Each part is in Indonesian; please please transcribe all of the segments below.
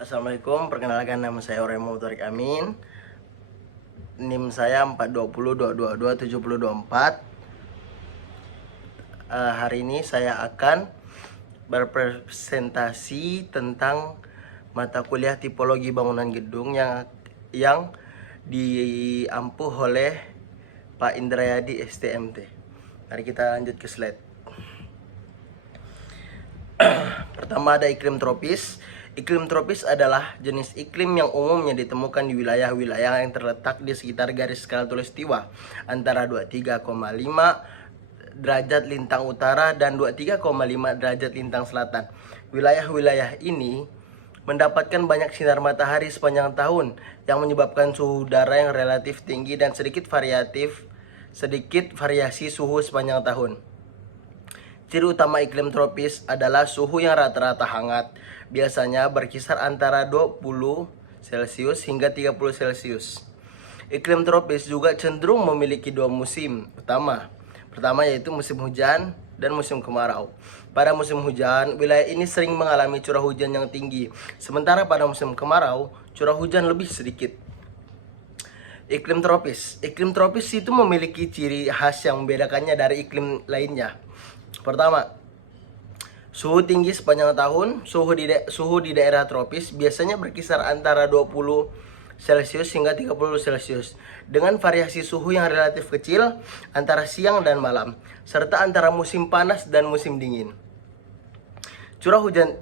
Assalamualaikum, perkenalkan nama saya Oremo Torik Amin. NIM saya 420222724. Hari ini saya akan berpresentasi tentang mata kuliah tipologi bangunan gedung yang diampuh oleh Pak Indrayadi STMT. Mari kita lanjut ke slide. Pertama ada iklim tropis. Iklim tropis adalah jenis iklim yang umumnya ditemukan di wilayah-wilayah yang terletak di sekitar garis khatulistiwa antara 23,5 derajat lintang utara dan 23,5 derajat lintang selatan. Wilayah-wilayah ini mendapatkan banyak sinar matahari sepanjang tahun yang menyebabkan suhu udara yang relatif tinggi dan sedikit variasi suhu sepanjang tahun. Ciri utama iklim tropis adalah suhu yang rata-rata hangat, biasanya berkisar antara 20 Celcius hingga 30 Celcius. Iklim tropis juga cenderung memiliki dua musim utama. Pertama yaitu musim hujan dan musim kemarau. Pada musim hujan, wilayah ini sering mengalami curah hujan yang tinggi, sementara pada musim kemarau, curah hujan lebih sedikit. Iklim tropis itu memiliki ciri khas yang membedakannya dari iklim lainnya. Pertama, suhu tinggi sepanjang tahun. Suhu di daerah tropis biasanya berkisar antara 20 Celcius hingga 30 Celcius dengan variasi suhu yang relatif kecil antara siang dan malam serta antara musim panas dan musim dingin. Curah hujan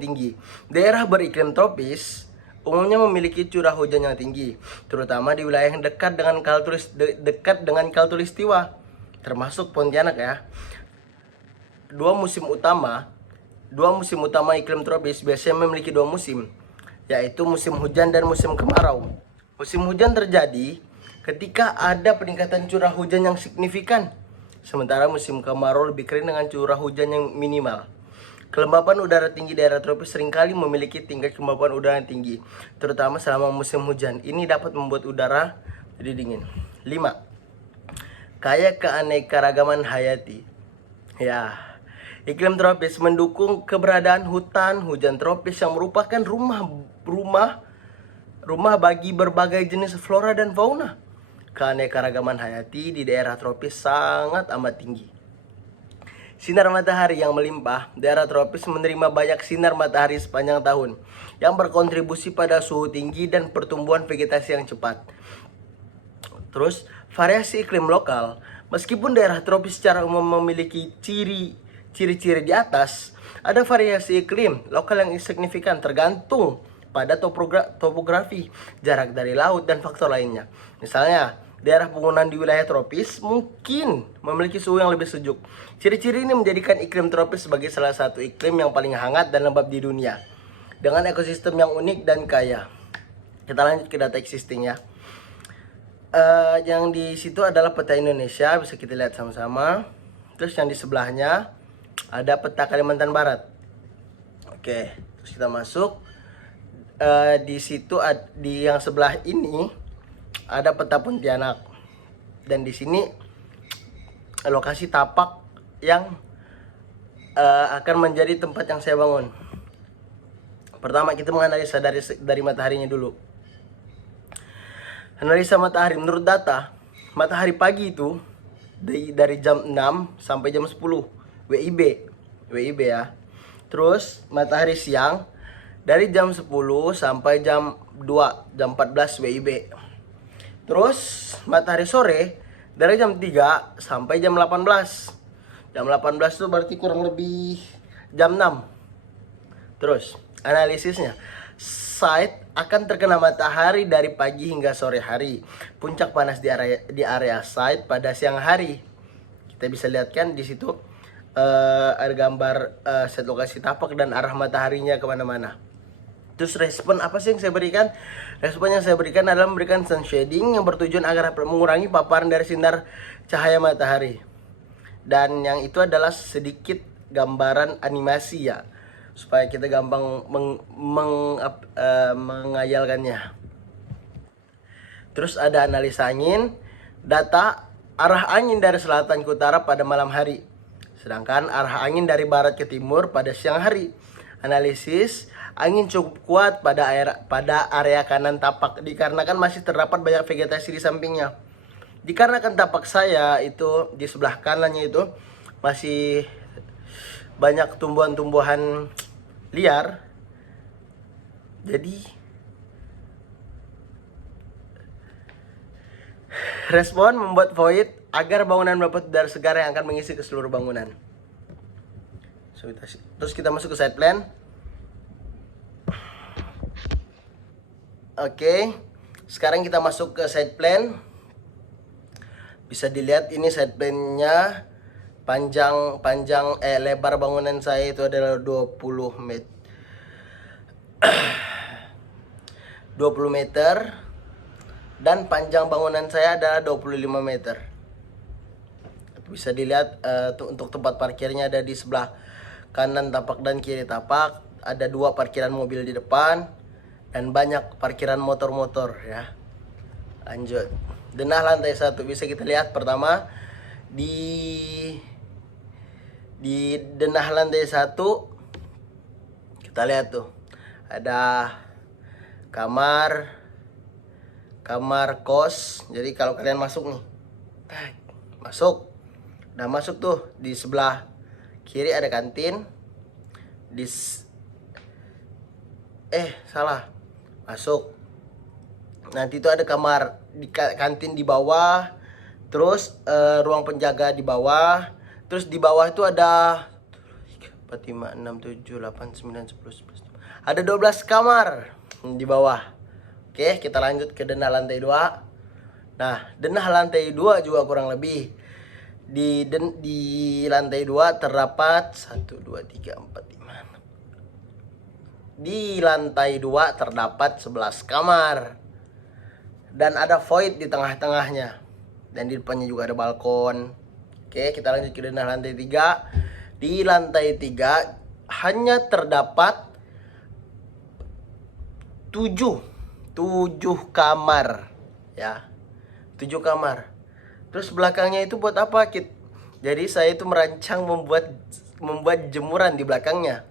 tinggi. Daerah beriklim tropis umumnya memiliki curah hujan yang tinggi, terutama di wilayah yang dekat dengan khatulistiwa, termasuk Pontianak ya. Dua musim utama iklim tropis biasanya memiliki dua musim, yaitu musim hujan dan musim kemarau. Musim hujan terjadi ketika ada peningkatan curah hujan yang signifikan, sementara musim kemarau lebih kering dengan curah hujan yang minimal. Kelembapan udara tinggi daerah tropis seringkali memiliki tingkat kelembapan udara yang tinggi, terutama selama musim hujan. Ini dapat membuat udara jadi dingin. 5. Kaya keanekaragaman hayati. Ya, iklim tropis mendukung keberadaan hujan tropis yang merupakan rumah bagi berbagai jenis flora dan fauna. Keanekaragaman hayati di daerah tropis sangat amat tinggi. Sinar matahari yang melimpah. Daerah tropis menerima banyak sinar matahari sepanjang tahun yang berkontribusi pada suhu tinggi dan pertumbuhan vegetasi yang cepat. Terus, variasi iklim lokal. Meskipun daerah tropis secara umum memiliki ciri-ciri di atas, ada variasi iklim lokal yang signifikan tergantung pada topografi, jarak dari laut, dan faktor lainnya. Misalnya, daerah pegunungan di wilayah tropis mungkin memiliki suhu yang lebih sejuk. Ciri-ciri ini menjadikan iklim tropis sebagai salah satu iklim yang paling hangat dan lembab di dunia, dengan ekosistem yang unik dan kaya. Kita lanjut ke data existing ya. Yang di situ adalah peta Indonesia, bisa kita lihat sama-sama. Terus yang di sebelahnya ada peta Kalimantan Barat. Oke, terus kita masuk. Di situ di yang sebelah ini ada peta Pontianak, dan di sini lokasi tapak yang akan menjadi tempat yang saya bangun. Pertama kita menganalisa dari mataharinya dulu. Analisa matahari. Menurut data, matahari pagi itu dari jam 6 sampai jam 10 WIB ya. Terus matahari siang dari jam 10 sampai jam 14 WIB. Terus matahari sore dari jam 3 sampai jam 18. Jam 18 itu berarti kurang lebih jam 6. Terus analisisnya. Site akan terkena matahari dari pagi hingga sore hari. Puncak panas di area site pada siang hari. Kita bisa lihat kan di situ ada gambar site lokasi tapak dan arah mataharinya kemana-mana. Terus respon apa sih yang saya berikan? Respon yang saya berikan adalah memberikan sun shading yang bertujuan agar mengurangi paparan dari sinar cahaya matahari. Dan yang itu adalah sedikit gambaran animasi ya, supaya kita gampang mengayalkannya. Terus ada analisa angin, data arah angin dari selatan ke utara pada malam hari, sedangkan arah angin dari barat ke timur pada siang hari. Analisis Angin cukup kuat pada area kanan tapak dikarenakan masih terdapat banyak vegetasi di sampingnya. Dikarenakan tapak saya itu di sebelah kanannya itu masih banyak tumbuhan-tumbuhan liar, jadi respon membuat void agar bangunan mendapat udara segar yang akan mengisi ke seluruh bangunan. Terus kita masuk ke side plan. Oke, sekarang kita masuk ke side plan. Bisa dilihat ini side plan-nya. Lebar bangunan saya itu adalah 20 meter dan panjang bangunan saya adalah 25 meter. Bisa dilihat untuk tempat parkirnya ada di sebelah kanan tapak dan kiri tapak. Ada 2 parkiran mobil di depan dan banyak parkiran motor-motor ya. Lanjut. Denah lantai 1 bisa kita lihat pertama di denah lantai 1 kita lihat tuh ada kamar kos. Jadi kalau kalian masuk nih, udah masuk tuh, di sebelah kiri ada kantin, masuk. Nanti itu ada kamar di kantin di bawah, terus ruang penjaga di bawah, terus di bawah itu ada 4, 5, 6, 7, 8, 9, 10, 11, ada 12 kamar di bawah. Oke, kita lanjut ke denah lantai 2. Nah, denah lantai 2 juga kurang lebih. Di lantai 2 terdapat 1, 2, 3, 4, 5. Di lantai 2 terdapat 11 kamar. Dan ada void di tengah-tengahnya. Dan di depannya juga ada balkon. Oke, kita lanjut ke denah lantai 3. Di lantai 3 hanya terdapat 7 kamar ya, 7 kamar. Terus belakangnya itu buat apa, Kit? Jadi saya itu merancang membuat jemuran di belakangnya.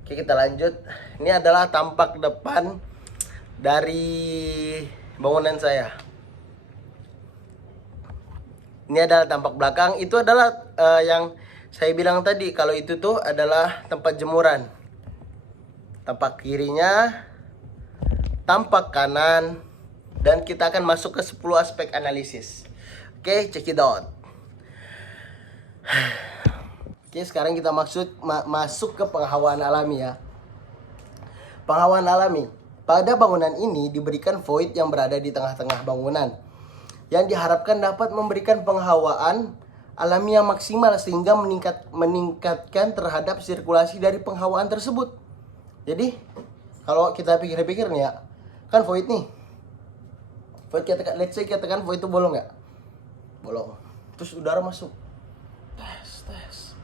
Oke, kita lanjut. Ini adalah tampak depan dari bangunan saya. Ini adalah tampak belakang. Itu adalah yang saya bilang tadi, kalau itu tuh adalah tempat jemuran. Tampak kirinya, tampak kanan, dan kita akan masuk ke 10 aspek analisis. Oke, check it out. Oke, sekarang kita masuk ke penghawaan alami ya. Penghawaan alami. Pada bangunan ini diberikan void yang berada di tengah-tengah bangunan, yang diharapkan dapat memberikan penghawaan alami yang maksimal sehingga meningkatkan terhadap sirkulasi dari penghawaan tersebut. Jadi kalau kita pikir-pikir nih ya, kan void nih. Void let's say katakan void itu bolong nggak? Bolong. Terus udara masuk. Tes.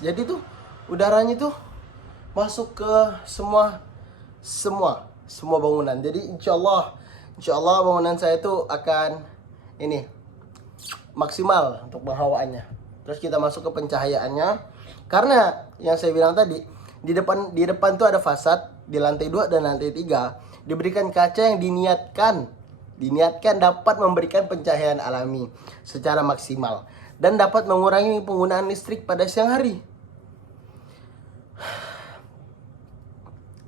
Jadi tuh udaranya tuh masuk ke semua bangunan. Jadi insya Allah bangunan saya itu akan ini maksimal untuk penghawaannya. Terus kita masuk ke pencahayaannya. Karena yang saya bilang tadi, di depan tuh ada fasad di lantai 2 dan lantai 3 diberikan kaca yang diniatkan dapat memberikan pencahayaan alami secara maksimal dan dapat mengurangi penggunaan listrik pada siang hari.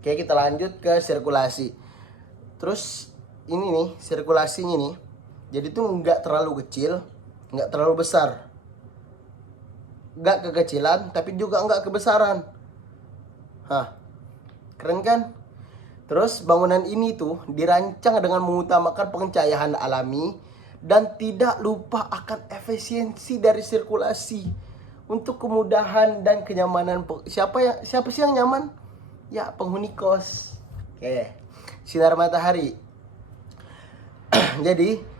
Oke, kita lanjut ke sirkulasi. Terus ini nih sirkulasinya nih. Jadi tuh nggak terlalu kecil, nggak terlalu besar. Nggak kekecilan, tapi juga nggak kebesaran. Keren kan? Terus bangunan ini tuh dirancang dengan mengutamakan pencahayaan alami dan tidak lupa akan efisiensi dari sirkulasi untuk kemudahan dan kenyamanan. Siapa sih yang nyaman? Ya, penghuni kos. Oke. Sinar matahari. Jadi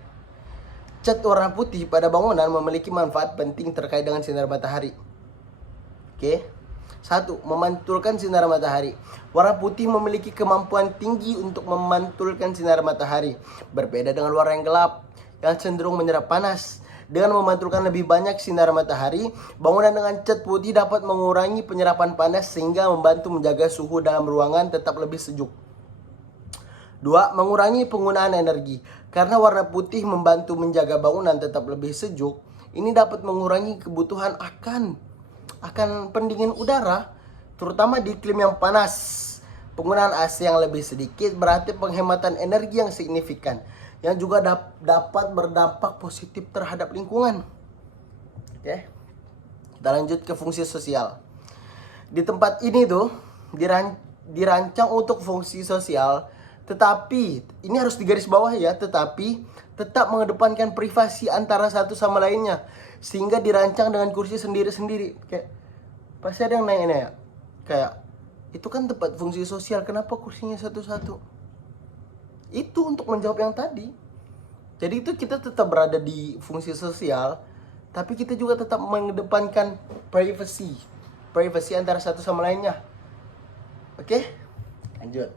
cat warna putih pada bangunan memiliki manfaat penting terkait dengan sinar matahari. Oke. 1. Memantulkan sinar matahari. Warna putih memiliki kemampuan tinggi untuk memantulkan sinar matahari. Berbeda dengan warna yang gelap yang cenderung menyerap panas. Dengan memantulkan lebih banyak sinar matahari, bangunan dengan cat putih dapat mengurangi penyerapan panas sehingga membantu menjaga suhu dalam ruangan tetap lebih sejuk. 2. Mengurangi penggunaan energi. Karena warna putih membantu menjaga bangunan tetap lebih sejuk, ini dapat mengurangi kebutuhan akan pendingin udara, terutama di iklim yang panas. Penggunaan AC yang lebih sedikit berarti penghematan energi yang signifikan, yang juga dapat berdampak positif terhadap lingkungan. Oke, kita lanjut ke fungsi sosial. Di tempat ini tuh dirancang untuk fungsi sosial, tetapi ini harus digarisbawahi ya, tetapi tetap mengedepankan privasi antara satu sama lainnya, sehingga dirancang dengan kursi sendiri-sendiri. Kayak pasti ada yang nanya ya, kayak itu kan tempat fungsi sosial, kenapa kursinya satu-satu? Itu untuk menjawab yang tadi. Jadi itu kita tetap berada di fungsi sosial, tapi kita juga tetap mengedepankan privacy antara satu sama lainnya. Oke, lanjut.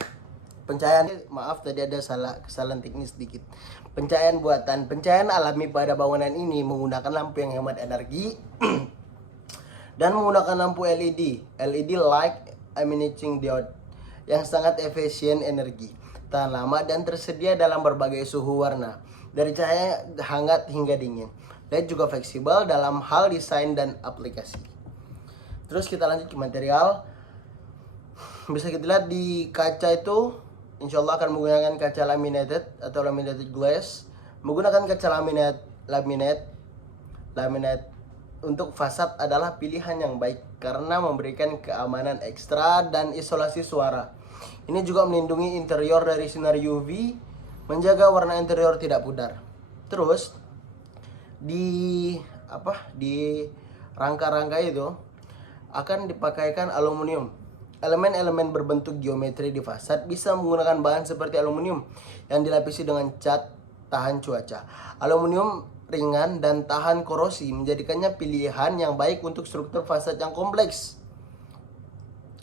Pencahayaan, maaf tadi ada kesalahan teknis sedikit. Pencahayaan alami pada bangunan ini menggunakan lampu yang hemat energi dan menggunakan lampu LED light emitting diode yang sangat efisien energi, tahan lama dan tersedia dalam berbagai suhu warna, dari cahaya hangat hingga dingin. LED juga fleksibel dalam hal desain dan aplikasi. Terus kita lanjut ke material. Bisa kita lihat di kaca itu, insya Allah akan menggunakan kaca laminated atau laminated glass. Menggunakan kaca laminate untuk fasad adalah pilihan yang baik karena memberikan keamanan ekstra dan isolasi suara. Ini juga melindungi interior dari sinar UV, menjaga warna interior tidak pudar. Terus di rangka-rangka itu akan dipakaikan aluminium. Elemen-elemen berbentuk geometri di fasad bisa menggunakan bahan seperti aluminium yang dilapisi dengan cat tahan cuaca. Aluminium ringan dan tahan korosi menjadikannya pilihan yang baik untuk struktur fasad yang kompleks.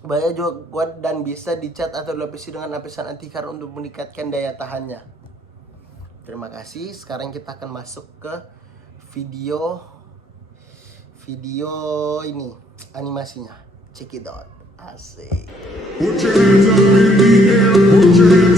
Bahannya juga kuat dan bisa dicat atau dilapisi dengan lapisan anti-kar untuk meningkatkan daya tahannya. Terima kasih. Sekarang kita akan masuk ke video ini, animasinya. Check it out. Asik. Put your hands up in the air, put your hands